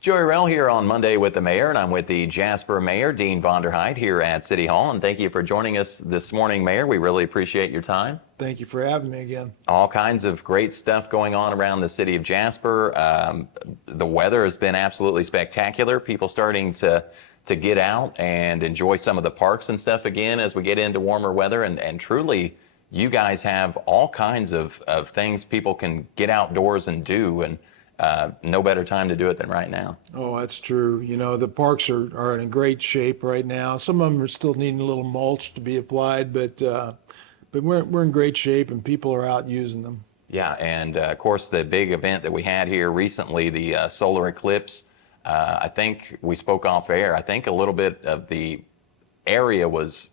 Joey Rehl here on Monday with the Mayor, and I'm with the Jasper Mayor Dean Vonderheide here at City Hall. And thank you for joining us this morning, Mayor. We really appreciate your time. Thank you for having me again. All kinds of great stuff going on around the city of Jasper. The weather has been absolutely spectacular. People starting to get out and enjoy some of the parks and stuff again as we get into warmer weather. And truly, you guys have all kinds of things people can get outdoors and do. And no better time to do it than right now. Oh, that's true. You know, the parks are in great shape right now. Some of them are still needing a little mulch to be applied, but we're in great shape and people are out using them. Yeah, and of course the big event that we had here recently, the solar eclipse. I think we spoke off air. I think a little bit of the area was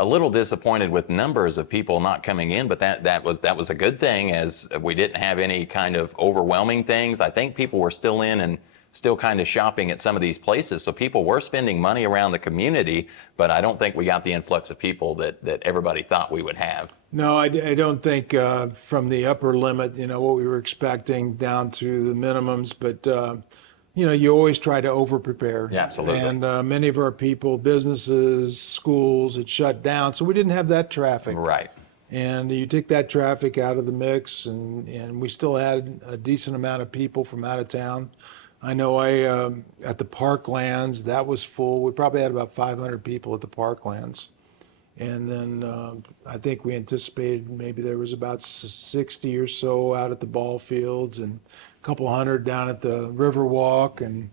a little disappointed with numbers of people not coming in, but that was a good thing, as we didn't have any kind of overwhelming things. I think people were still in and still kind of shopping at some of these places, so people were spending money around the community, but I don't think we got the influx of people that everybody thought we would have. No, I don't think from the upper limit, you know, what we were expecting down to the minimums, but you know, you always try to over prepare. Yeah, absolutely. And many of our people, businesses, schools, had shut down, so we didn't have that traffic. Right. And you take that traffic out of the mix, and we still had a decent amount of people from out of town. I know at the Parklands, that was full. We probably had about 500 people at the Parklands. And then I think we anticipated maybe there was about 60 or so out at the ball fields and a couple hundred down at the Riverwalk. And,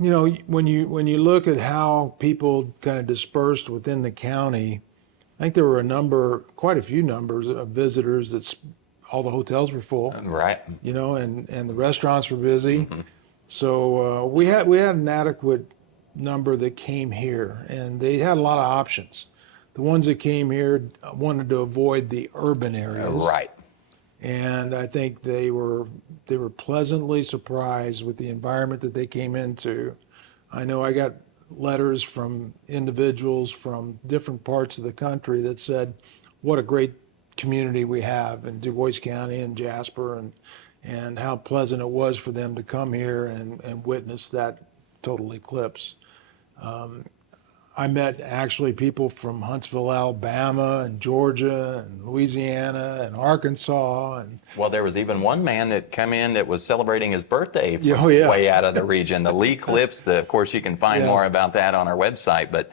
you know, when you look at how people kind of dispersed within the county, I think there were quite a few numbers of visitors. All the hotels were full. Right. You know, and the restaurants were busy. Mm-hmm. So we had an adequate number that came here, and they had a lot of options. The ones that came here wanted to avoid the urban areas. Right. And I think they were pleasantly surprised with the environment that they came into. I know I got letters from individuals from different parts of the country that said, what a great community we have in Du Bois County and Jasper, and how pleasant it was for them to come here and witness that total eclipse. I met actually people from Huntsville, Alabama, and Georgia, and Louisiana, and Arkansas, and well, there was even one man that come in that was celebrating his birthday from yeah. way out of the region. The eclipse. Of course, you can find more about that on our website. But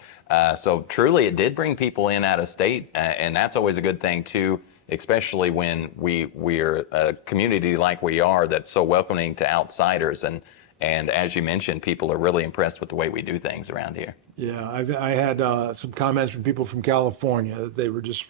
so truly, it did bring people in out of state, and that's always a good thing too, especially when we're a community like we are that's so welcoming to outsiders. And as you mentioned, people are really impressed with the way we do things around here. Yeah, I had some comments from people from California that they were just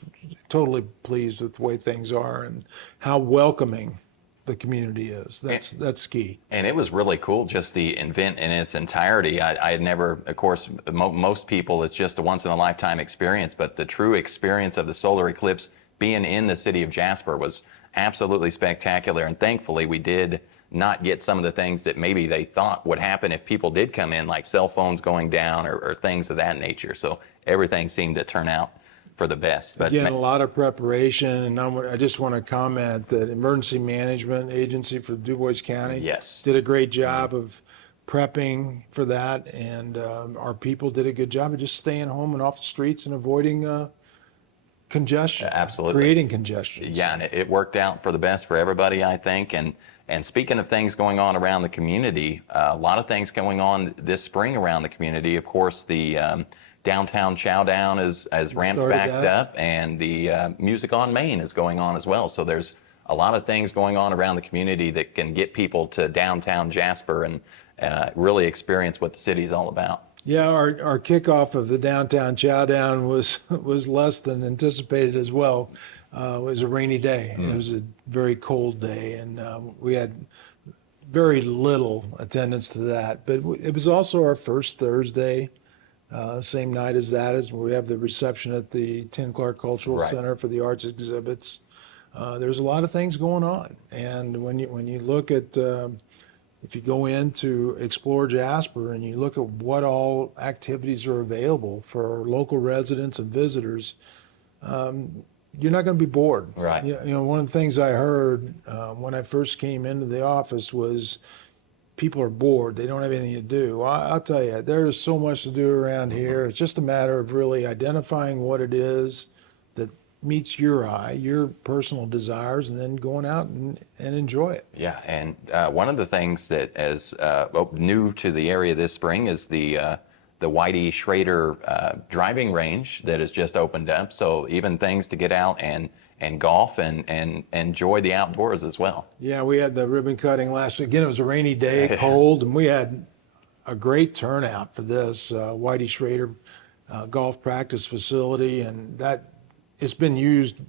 totally pleased with the way things are and how welcoming the community is. That's key. And it was really cool, just the event in its entirety. I had never, of course, most people, it's just a once in a lifetime experience, but the true experience of the solar eclipse being in the city of Jasper was absolutely spectacular. And thankfully, we did not get some of the things that maybe they thought would happen if people did come in, like cell phones going down or things of that nature. So everything seemed to turn out for the best. But again, a lot of preparation, and I just want to comment that Emergency Management Agency for Du Bois County yes. did a great job of prepping for that, and our people did a good job of just staying home and off the streets and avoiding congestion. Absolutely. Creating congestion. Yeah, and it worked out for the best for everybody, I think. And speaking of things going on around the community, a lot of things going on this spring around the community. Of course, the downtown chow down is ramped back up, and the Music on Main is going on as well. So there's a lot of things going on around the community that can get people to downtown Jasper and really experience what the city's all about. Yeah, our kickoff of the downtown chow down was less than anticipated as well. It was a rainy day. It was a very cold day, and we had very little attendance to that. But it was also our first Thursday, same night as that, as we have the reception at the Tim Clark Cultural Center for the arts exhibits. There's a lot of things going on, and when you look at if you go in to explore Jasper and you look at what all activities are available for local residents and visitors, you're not going to be bored. Right. You know, one of the things I heard when I first came into the office was people are bored. They don't have anything to do. Well, I'll tell you, there is so much to do around here. It's just a matter of really identifying what it is that meets your eye, your personal desires, and then going out and enjoy it. Yeah, and one of the things that is new to the area this spring is the Whitey Schrader driving range that has just opened up. So even things to get out and golf and enjoy the outdoors as well. Yeah, we had the ribbon cutting last week. Again, it was a rainy day, cold, and we had a great turnout for this Whitey Schrader golf practice facility, and that it's been used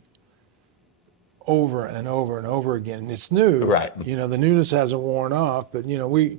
over and over and over again. It's new, Right? You know, the newness hasn't worn off, but you know, we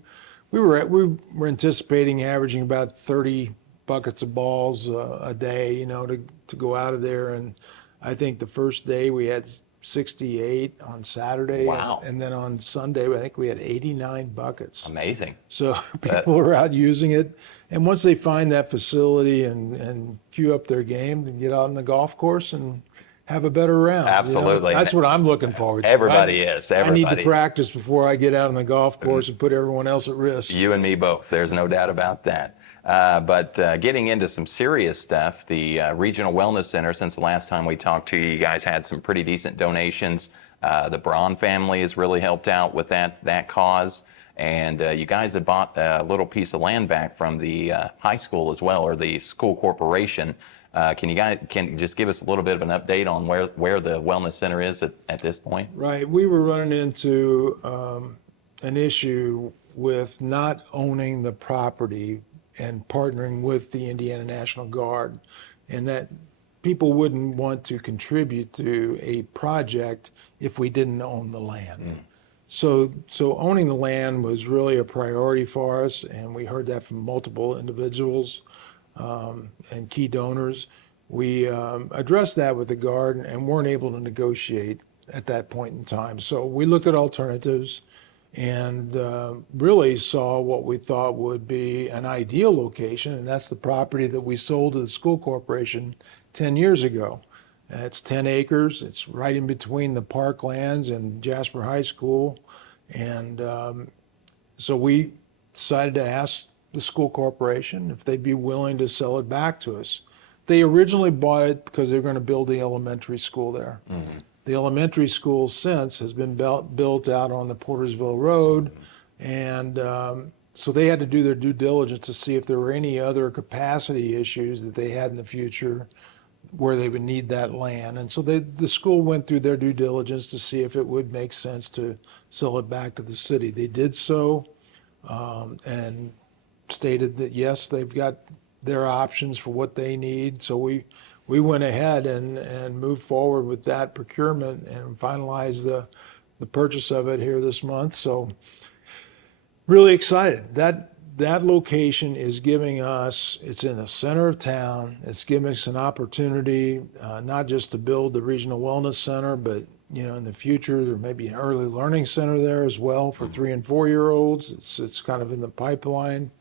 were anticipating averaging about 30 buckets of balls a day, you know, to go out of there, and I think the first day we had 68 on Saturday. Wow. And then on Sunday, I think we had 89 buckets. Amazing. So people are out using it. And once they find that facility and cue up their game, they get out on the golf course and have a better round. Absolutely. You know, that's what I'm looking forward to. Everybody is. Everybody. I need to practice before I get out on the golf course and put everyone else at risk. You and me both. There's no doubt about that. But getting into some serious stuff, the Regional Wellness Center, since the last time we talked to you, you guys had some pretty decent donations. The Braun family has really helped out with that cause. And you guys have bought a little piece of land back from the high school as well, or the school corporation. Can you just give us a little bit of an update on where the Wellness Center is at this point? Right. We were running into an issue with not owning the property and partnering with the Indiana National Guard, and that people wouldn't want to contribute to a project if we didn't own the land. So owning the land was really a priority for us, and we heard that from multiple individuals and key donors. We addressed that with the Guard and weren't able to negotiate at that point in time. So we looked at alternatives and really saw what we thought would be an ideal location, and that's the property that we sold to the school corporation 10 years ago. It's 10 acres. It's right in between the parklands and Jasper High School. And so we decided to ask the school corporation if they'd be willing to sell it back to us. They originally bought it because they were going to build the elementary school there. Mm-hmm. The elementary school since has been built out on the Portersville Road, and so they had to do their due diligence to see if there were any other capacity issues that they had in the future where they would need that land. And so the school went through their due diligence to see if it would make sense to sell it back to the city. They did so and stated that, yes, they've got their options for what they need. So we went ahead and moved forward with that procurement and finalized the purchase of it here this month. So really excited. That location is giving us, it's in the center of town. It's giving us an opportunity not just to build the Regional Wellness Center, but you know, in the future there may be an early learning center there as well for 3 and 4 year olds. It's kind of in the pipeline,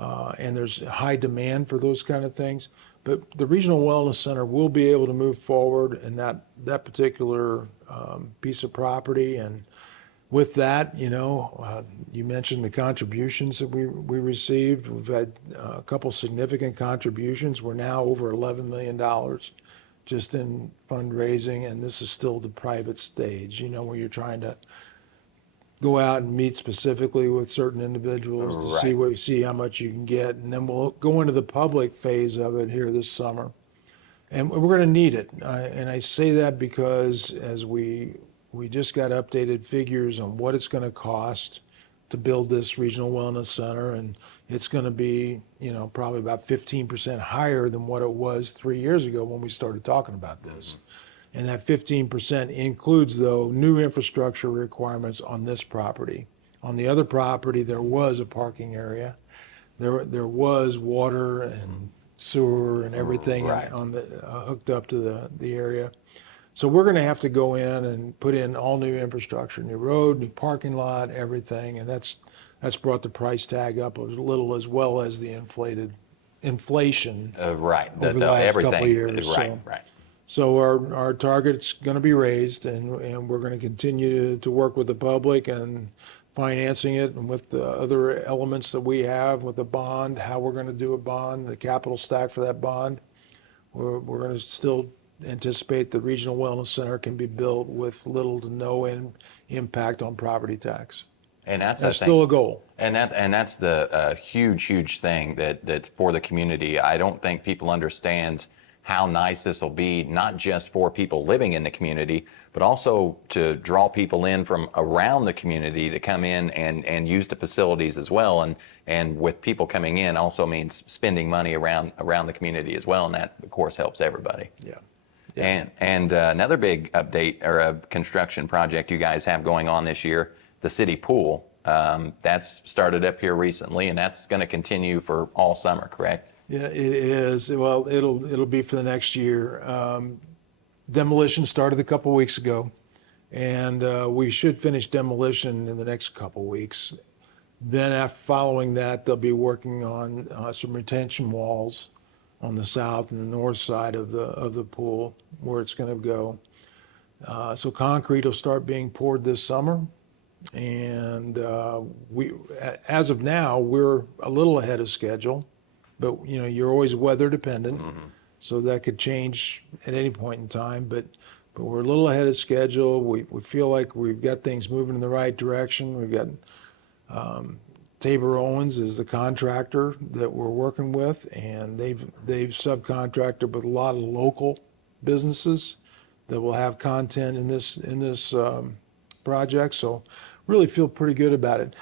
and there's high demand for those kind of things. But the Regional Wellness Center will be able to move forward in that particular piece of property. And with that, you know, you mentioned the contributions that we received. We've had a couple significant contributions. We're now over $11 million just in fundraising, and this is still the private stage, you know, where you're trying to go out and meet specifically with certain individuals to see how much you can get, and then we'll go into the public phase of it here this summer, and we're going to need it. And I say that because as we just got updated figures on what it's going to cost to build this Regional Wellness Center, and it's going to be, you know, probably about 15% higher than what it was 3 years ago when we started talking about this. And that 15% includes, though, new infrastructure requirements on this property. On the other property, there was a parking area. There was water and sewer and everything on the hooked up to the area. So we're going to have to go in and put in all new infrastructure, new road, new parking lot, everything, and that's brought the price tag up a little, as well as the inflation over the last couple of years. So our target's going to be raised, and we're going to continue to work with the public and financing it and with the other elements that we have with the bond, how we're going to do a bond, the capital stack for that bond. We're going to still anticipate the Regional Wellness Center can be built with little to no impact on property tax. And that's That's the still thing. a goal. And that's the huge thing that's for the community. I don't think people understand how nice this will be, not just for people living in the community, but also to draw people in from around the community to come in and use the facilities as well. And with people coming in also means spending money around the community as well. And that, of course, helps everybody. Yeah. And another big update or a construction project you guys have going on this year, the city pool. That's started up here recently, and that's going to continue for all summer, correct? Yeah, it is. Well, it'll be for the next year. Demolition started a couple weeks ago, and we should finish demolition in the next couple weeks. Then following that, they'll be working on some retention walls on the south and the north side of the pool where it's going to go. So concrete will start being poured this summer, and as of now, we're a little ahead of schedule. But you're always weather dependent, so that could change at any point in time. But we're a little ahead of schedule. We feel like we've got things moving in the right direction. We've got Tabor Owens is the contractor that we're working with, and they've subcontracted with a lot of local businesses that will have content in this project. So really feel pretty good about it.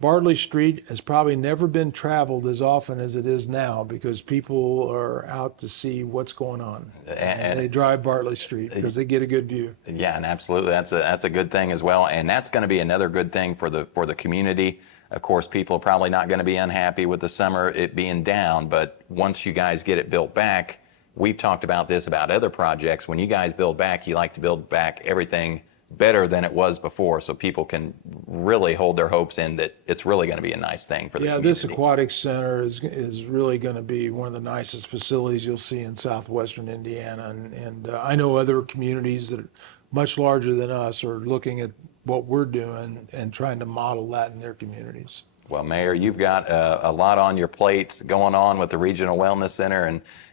Bartley Street has probably never been traveled as often as it is now because people are out to see what's going on. And they drive Bartley Street because they get a good view. Yeah, and absolutely, that's a good thing as well, and that's going to be another good thing for the community. Of course, people are probably not going to be unhappy with the summer it being down, but once you guys get it built back, we've talked about this about other projects. When you guys build back, you like to build back everything better than it was before, so people can really hold their hopes in that it's really going to be a nice thing for the community. This aquatic center is really going to be one of the nicest facilities you'll see in southwestern Indiana, and I know other communities that are much larger than us are looking at what we're doing and trying to model that in their communities. Well, Mayor, you've got a lot on your plate going on with the Regional Wellness Center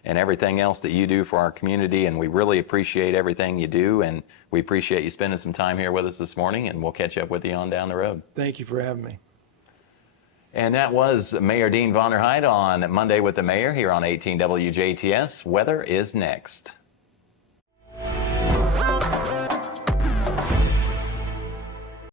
and everything else that you do for our community, and we really appreciate everything you do, and we appreciate you spending some time here with us this morning, and we'll catch up with you on down the road. Thank you for having me. And that was Mayor Dean Vonderheide on Monday with the Mayor here on 18 WJTS. Weather is next.